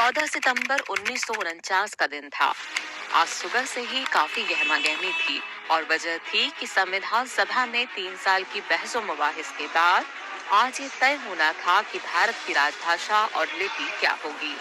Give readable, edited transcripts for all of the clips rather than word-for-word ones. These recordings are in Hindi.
14 सितंबर 1949 का दिन था। आज सुबह से ही काफी गहमागहमी थी और वजह थी कि संविधान सभा में 3 साल की बहसों मुबाहिस के बाद आज ये तय होना था कि भारत की राजभाषा और लिपि क्या होगी।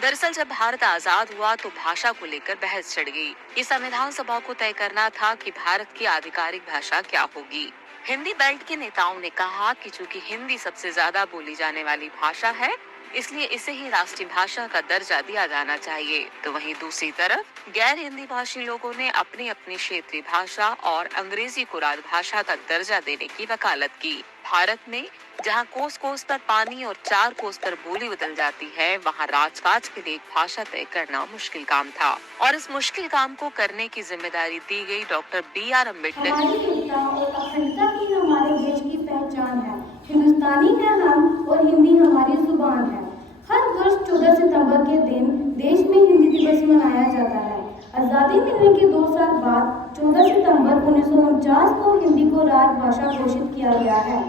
दरअसल जब भारत आजाद हुआ तो भाषा को लेकर बहस छिड़ गई। ये संविधान सभा को तय करना था कि भारत की आधिकारिक भाषा क्या होगी। हिंदी बेल्ट के नेताओं ने कहा कि चूंकि हिंदी सबसे ज्यादा बोली जाने वाली भाषा है, इसलिए इसे ही राष्ट्रीय भाषा का दर्जा दिया जाना चाहिए। तो वहीं दूसरी तरफ गैर हिंदी भाषी लोगों ने अपनी अपनी क्षेत्रीय भाषा और अंग्रेजी को राजभाषा का दर्जा देने की वकालत की। भारत में जहां कोस कोस पर पानी और 4 कोस पर बोली बदल जाती है, वहां राजकाज के लिए एक भाषा तय करना मुश्किल काम था और इस मुश्किल काम को करने की जिम्मेदारी दी गई डॉक्टर BR अम्बेडकर। हमारी एकता और अखंडता ही हमारे देश की पहचान है। हिंदुस्तानी है हम और हिंदी हमारी जुबान है। हर वर्ष 14 सितंबर के दिन देश में हिंदी दिवस मनाया जाता है। आज़ादी मिलने के 2 साल बाद 14 सितंबर 1949 को हिंदी को राजभाषा घोषित किया गया है।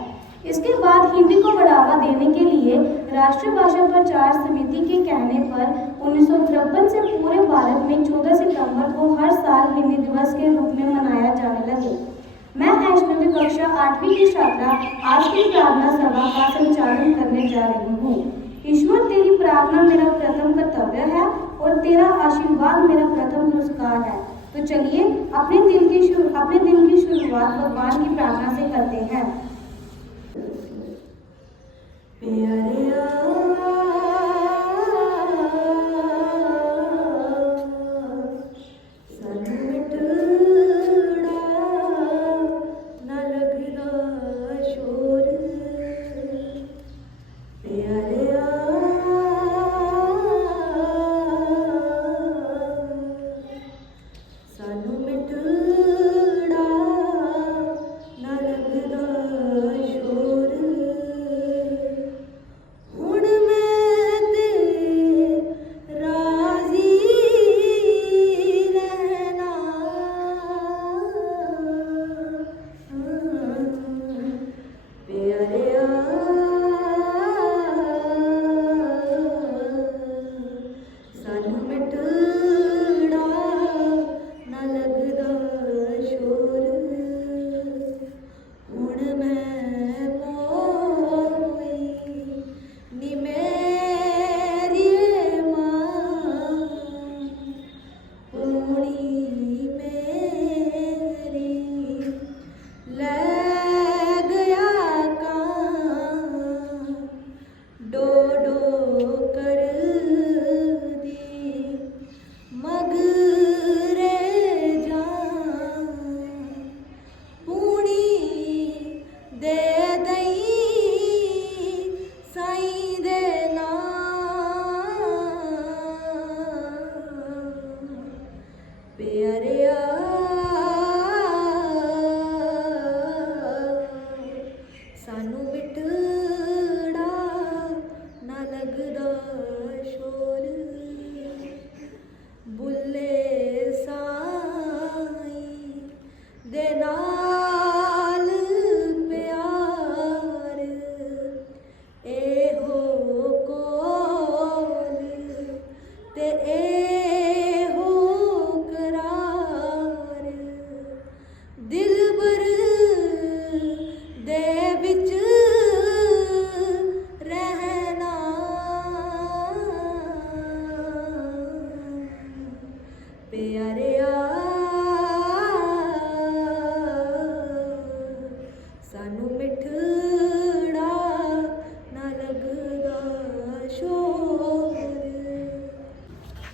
इसके बाद हिंदी को बढ़ावा देने के लिए राष्ट्रीय भाषा प्रचार समिति के कहने पर 1953 से पूरे भारत में 14 सितंबर को हर साल हिंदी दिवस के रूप में मनाया जाने लगे। मैं वैष्णवी कक्षा 8वीं की छात्रा आज की प्रार्थना सभा का संचालन करने जा रही हूँ। ईश्वर, तेरी प्रार्थना मेरा प्रथम कर्तव्य है और तेरा आशीर्वाद मेरा प्रथम पुरस्कार है। तो चलिए अपने दिन की शुरुआत भगवान की प्रार्थना से करते हैं।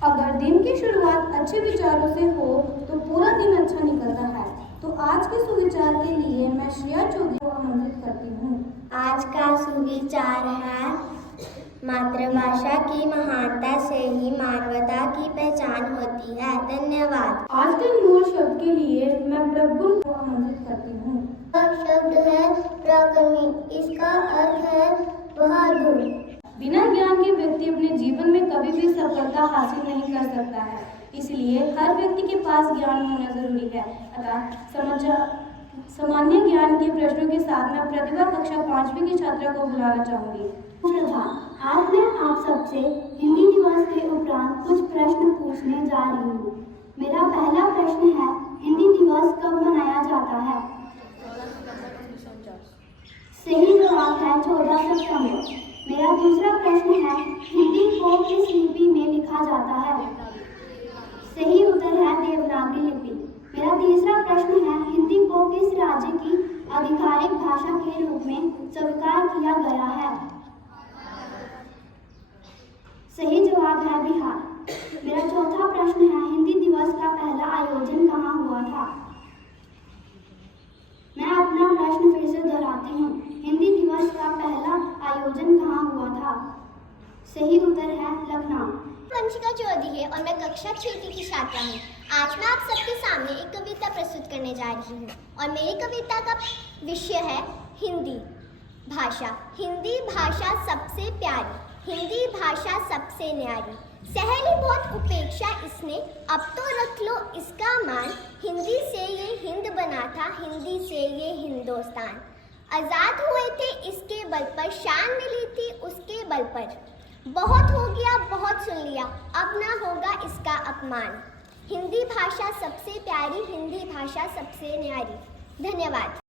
अगर दिन की शुरुआत अच्छे विचारों से हो तो पूरा दिन अच्छा निकलता है। तो आज के सुविचार के लिए मैं श्रेया चौधरी को आमंत्रित करती हूँ। आज का सुविचार है, मातृभाषा की महानता से ही मानवता की पहचान होती है। धन्यवाद। आज के मूल शब्द के लिए मैं प्रभु को आमंत्रित करती हूँ। शब्द है प्राकर्मी, इसका अर्थ है बहादुर। बिना ज्ञान के व्यक्ति अपने जीवन में कभी भी सफलता हासिल नहीं कर सकता है, इसलिए हर व्यक्ति के पास ज्ञान होना जरूरी है। अतः सामान्य ज्ञान के प्रश्नों के साथ मैं प्रतिभा कक्षा 5वीं की छात्रा को बुलाना चाहूँगी। प्रभात, आज मैं आप सबसे हिंदी दिवस के उपरांत कुछ प्रश्न पूछने जा रही हूँ। मेरा पहला प्रश्न है, हिंदी दिवस कब मनाया जाता है? सही जवाब है 14 सितंबर। मेरा दूसरा प्रश्न है, हिंदी को किस लिपि में लिखा जाता है? सही उत्तर है देवनागरी लिपि। मेरा तीसरा प्रश्न है, हिंदी को किस राज्य की आधिकारिक भाषा के रूप में स्वीकार किया गया है? सही जवाब है बिहार। मेरा चौथा प्रश्न है, हिंदी दिवस का पहला आयोजन कहाँ हुआ था? मैं अपना प्रश्न फिर से दोहराती हूँ, हिंदी दिवस का पहला आयोजन कहाँ हुआ था? सही उत्तर है लखनऊ। वंशिका चौधरी है और मैं कक्षा 6 की छात्रा हूँ। आज मैं आप सबके सामने एक कविता प्रस्तुत करने जा रही हूँ और मेरी कविता का विषय है हिंदी भाषा। हिंदी भाषा सबसे प्यारी, हिंदी भाषा सबसे न्यारी, सहेली बहुत उपेक्षा इसने, अब तो रख लो इसका मान। हिंदी से ये हिंद बना था, हिंदी से ये हिंदुस्तान। आज़ाद हुए थे इसके बल पर, शान मिली थी उसके बल पर। बहुत हो गया बहुत सुन लिया, अब ना होगा इसका अपमान। हिंदी भाषा सबसे प्यारी, हिंदी भाषा सबसे न्यारी। धन्यवाद।